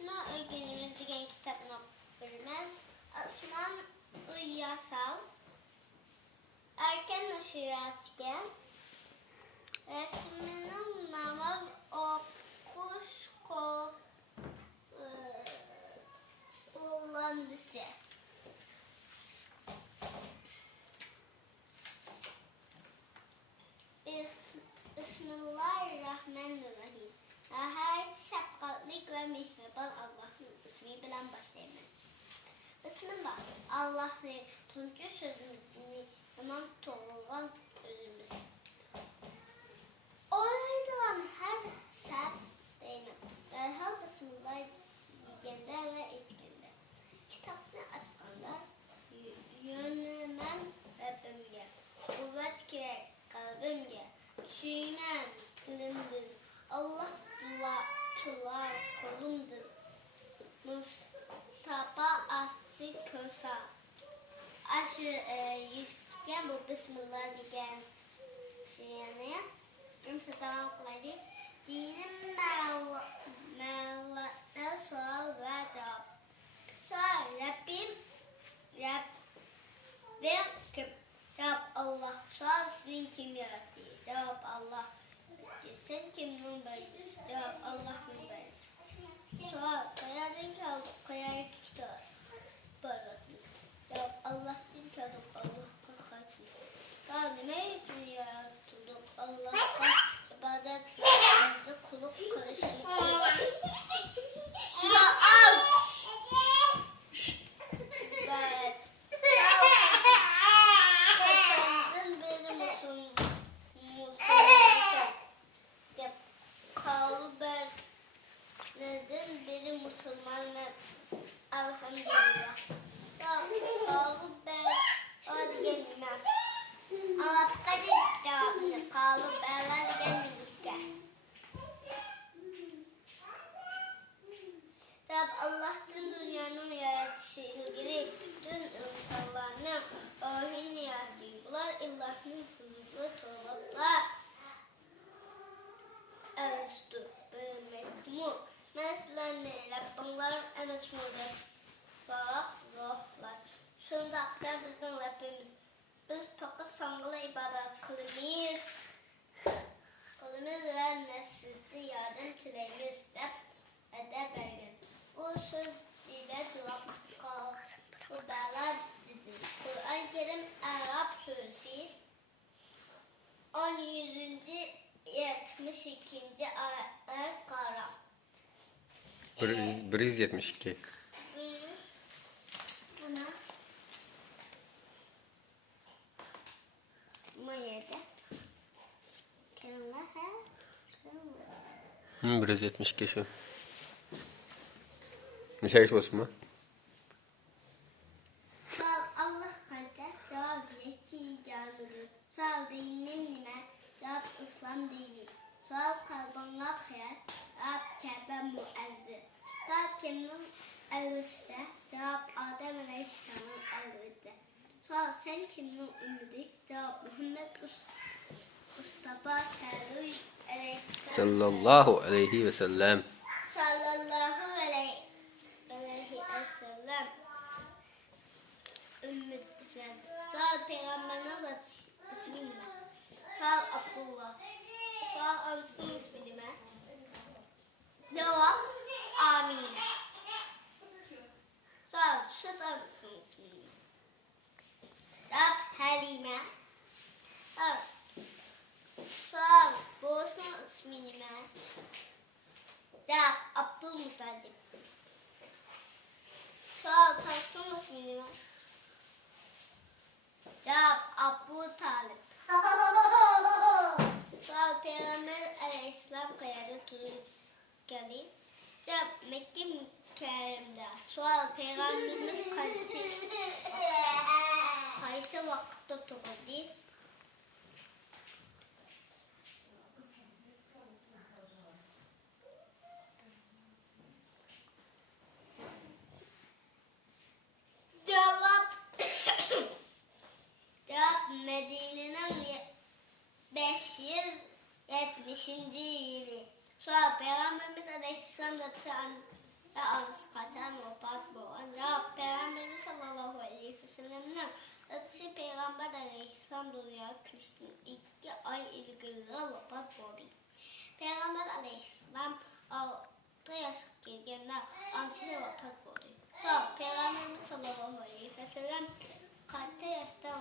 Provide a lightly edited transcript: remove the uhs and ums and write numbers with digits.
Osman Ögünümüz degan kitobni o'qiyman. Osman Uyyasal erken nashiratga rasmining nomi o'qish qo'llanmasi. Bismillahirrahmanirrahim. Nihayet şefkatli ve mihriban Allah'ın ismi bilen başlayalım. Bismillah. Allah'ın tuncu sözümüzün imam toğulgan özümüz. Oylaydılan her sert deyim. Derhal Bismillah diyende ve etkinde. Kitabını açkanda yönlemen Rabbimge. Kuvvet gerek kalbimge. Düşünen dilimdir. Allah tular kolumdur. Mustafa asli kösa. Aşı yüzgen bu Bismillah diyen şeyine. Ümse tamam kılaydı. Dinim mevlatlar sual ve cevap. Sual Rabbim kim? Cevap Allah. Sual sizin kim yarattı? Cevap Allah. Sen kimden bayız? Cevap Allah'ın bayız. Sual kayadan kaldık, kayaya kitap bağlasınız. Cevap Allah'ın kaldık, Allah'a kaçmış. Sual ne için yaratıldık? Allah'a ibadetlerinde kuluk karışık. Sual ibadet. Kaçandın beri musun? Neden biri Müslümanlar elhamdülillah. Kalı ben öğrenmem. Allah'tan cevabını kalı benler gelmeyecek. Allah'tan dünyanın yaratışı ilgili bütün insanlarına öğün yaratıyorlar. Allah'ın huzurlu tuğlatlar. Elüstü mekmu. Mesela ne? Rabbimler unutmadı. Ruhlar. Şunda aktar bizden Rabbimiz. Biz fakat sangıla ibadet kılımız. Kılımız ve nesizde yardım tileyimiz de edebiliriz. Bu söz ile dua bu dağlar dedi. Kur'an-ı Kerim Arap Suresi 172. ayetler kara. 172. Buna Maya'da kelimeler 172 şu. Neçə iş olsun mu? Allah kalite cevap ki canlıdır. Sual dinin nime? Cevap İslam dini. Sual kalbına kıyar. Cevap Kabe müezzir. Sual kimin elbiste? Cevap Adem Aleyhisselam'ın elbiste. Sual sen kimin ümidi? Cevap Muhammed Mustafa Sallallahu aleyhi ve sellem. Sallallahu aleyhi ve sellem. Ümmet efendi. Sual peygamberine de ismi ne? Sual Abdullah. Sual anasının ismi ne? Cevap Amine. Sual süt anasının ismi ne? Cevap Halime. Sual boğuşun ismi ne? Cevap Abdülmuttalip. Sual taşın ismi ne? Cevap Abu Talib. Sual Peygamber Aleyhisselam kayarı Turukali. Cevap Mekke Mükerrem'de. Sual Peygamberimiz kaçta vakitte doğdu? Cevap Medine'nin 570. yılı. Sonra Peygamberimiz Aleyhisselam ve anıskatan vefat boğanca Peygamberimiz sallallahu aleyhi ve sellem'den Hazreti Peygamber aleyhisselam dünya kürsünün 2 ay ilgili vefat boğdu. Peygamber aleyhisselam 6 yaş girgende Anti'de vefat boğdu. Peygamberimiz sallallahu aleyhi ve sellem kaç yaşta